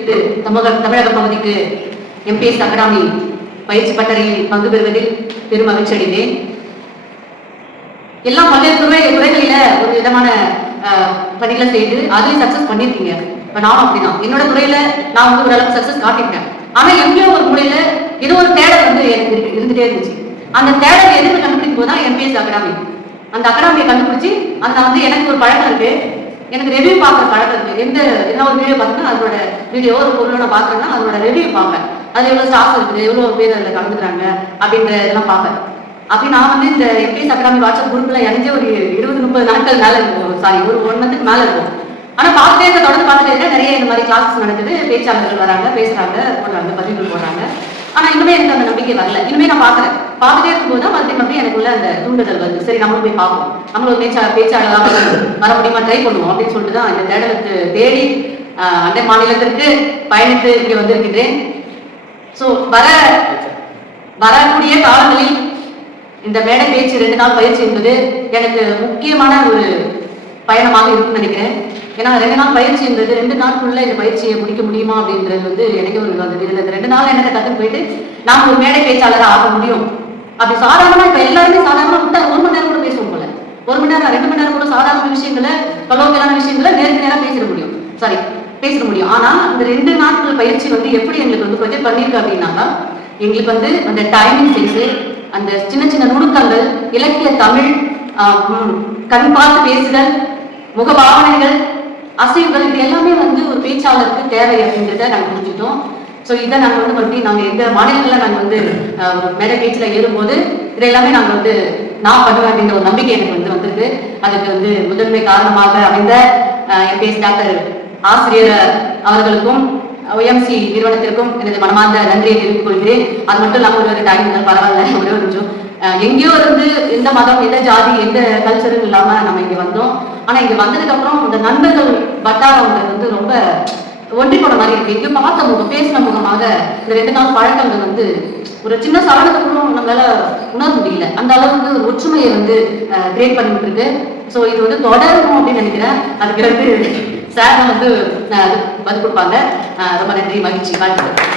இது தமிழக தமிழக பகுதிக்கு எம்பிஎஸ் அகடாமி பயிற்சி பட்டறையில் பங்கு பெறுவதில் பெரும் மகிழ்ச்சி அடைந்தேன். எல்லாம் பல்வேறு துறை துறைகளில ஒரு விதமான பணிகளை செய்து அதையும் சக்சஸ் பண்ணியிருக்கீங்க. இப்ப நானும் அப்படிதான். என்னோட துறையில நான் வந்து ஓரளவுக்கு சக்சஸ் காட்டிருக்கேன் ஆனா எங்கேயோ ஒரு முறையில ஏதோ ஒரு தேடல் வந்து எனக்கு இருந்துட்டே இருந்துச்சு. அந்த தேடல் எதுக்கு கண்டுபிடிக்கும் போது தான் எம்பிஎஸ் அகடாமி. அந்த அகாடமியை கண்டுபிடிச்சி அந்த வந்து எனக்கு ஒரு பழக்கம் இருக்கு. எனக்கு ரிவ்யூ பார்க்குற பழக்கம் இருக்கு. எந்த என்ன ஒரு வீடியோ பார்த்தீங்கன்னா அதோட வீடியோ ஒரு பொருளை நான் பார்க்கறேன்னா அதோட ரிவ்யூ பார்ப்பேன். அது எவ்வளோ ஸ்டார்ஸ் இருக்குது எவ்வளோ பேர் அதில் கலந்துக்கிறாங்க அப்படின்ற இதெல்லாம் பார்ப்பேன். அப்படி நான் வந்து இந்த எம்பிஎஸ் அகாடமி வாட்ஸ்அப் குரூப்ல இணைஞ்ச ஒரு இருபது முப்பது நாட்கள் மேலே இருக்கும். சாரி ஒரு ஒன் மந்த்துக்கு மேலே இருக்கும். ஆனால் பார்த்துட்டே இருக்க தொடர்ந்து பார்த்துட்டே இருக்க நிறைய இந்த மாதிரி கிளாஸஸ் நடக்குது. பேச்சாளர்கள் வராங்க பேசுறாங்க போடுறாங்க பதிவுகள் போடுறாங்க. ஆனால் இன்னுமே எனக்கு அந்த நம்பிக்கை வரல. இனிமேல் நான் பார்க்குறேன். பார்த்துட்டே இருக்கும்போது தான் மறுபடியும் மறுபடியும் எனக்குள்ள அந்த தூண்டுதல் வருது. சரி நம்மளும் போய் பார்ப்போம். நம்மளும் ஒரு பேச்சா பேச்சாளராக வர முடியுமா ட்ரை பண்ணுவோம் அப்படின்னு சொல்லிட்டு தான் இந்த தேடலுக்கு தேடி அந்த அண்டை மாநிலத்திற்கு பயணித்து இங்கே வந்திருக்கின்றேன். ஸோ வர வரக்கூடிய காலங்களில் இந்த மேடை பேச்சு ரெண்டு நாள் பயிற்சி என்பது எனக்கு முக்கியமான ஒரு பயணமாக இருக்கும்னு நினைக்கிறேன். ஏன்னா ரெண்டு நாள் பயிற்சி என்பது ரெண்டு நாளுக்குள்ள இந்த பயிற்சியை முடிக்க முடியுமா அப்படின்றது வந்து எனக்கு ஒரு வந்தது ரெண்டு நாள் என்ன கற்றுக்கு போயிட்டு நாம் ஒரு மேடை பேச்சாளராக ஆக முடியும்? அப்படி சாதாரணமா இப்ப எல்லாருமே சாதாரணமா விட்டா ஒரு மணி நேரம் கூட பேசுவோம் போல. ஒரு மணி நேரம் ரெண்டு மணி நேரம் கூட சாதாரண விஷயங்களை கலோக்கியலான விஷயங்களை நேருக்கு நேரம் பேசிட முடியும். சாரி பேசிட முடியும். ஆனா இந்த ரெண்டு நாட்கள் பயிற்சி வந்து எப்படி எங்களுக்கு வந்து ப்ரொஜெக்ட் பண்ணிருக்கு அப்படின்னாக்கா எங்களுக்கு வந்து அந்த டைமிங் சென்ஸ் அந்த சின்ன சின்ன நுணுக்கங்கள் இலக்கிய தமிழ் கண் பார்த்து பேசுதல் முகபாவனைகள் அசைவுகள் இது எல்லாமே வந்து ஒரு பேச்சாளருக்கு தேவை அப்படின்றத நாங்கள் புரிஞ்சுட்டோம் ஸோ இதை நாங்கள் வந்து மறுபடியும் நாங்கள் எங்கள் மாநிலங்களில் நாங்கள் வந்து மேடை பேச்சில் ஏறும்போது இது எல்லாமே நாங்கள் வந்து நான் பண்ணுவேன் அப்படின்ற ஒரு நம்பிக்கை எனக்கு வந்து வந்திருக்கு. அதுக்கு வந்து முதன்மை காரணமாக அமைந்த எம்பிஎஸ் டாக்டர் ஆசிரியர் அவர்களுக்கும் ஒய்எம்சி நிறுவனத்திற்கும் எனது மனமார்ந்த நன்றியை தெரிவித்துக் கொள்கிறேன். அது மட்டும் இல்லாமல் ஒரு ஒரு டைம் இருந்தாலும் பரவாயில்ல ஒரே ஒரு நிமிஷம். எங்கேயோ இருந்து எந்த மதம் எந்த ஜாதி எந்த கல்ச்சரும் இல்லாமல் நம்ம இங்கே வந்தோம். ஆனால் இங்கே வந்ததுக்கப்புறம் இந்த நண்பர்கள் வட்டாரம்ன்றது வந்து ரொம்ப ஒன்றி போன மாதிரி இருக்கு. இங்கே பார்த்த முகம் பேசின முகமாக இந்த ரெண்டு நாள் பழக்கங்கள் வந்து ஒரு சின்ன சலனத்தை கூட நம்மளால உணர முடியல. அந்த அளவுக்கு ஒரு ஒற்றுமையை வந்து கிரியேட் பண்ணிட்டு இருக்கு ஸோ இது வந்து தொடரணும் அப்படின்னு நினைக்கிறேன். அதுக்கு வந்து சார் வந்து அஹ், பதில் கொடுப்பாங்க. ரொம்ப நன்றி மகிழ்ச்சி. வாழ்த்துக்கள்.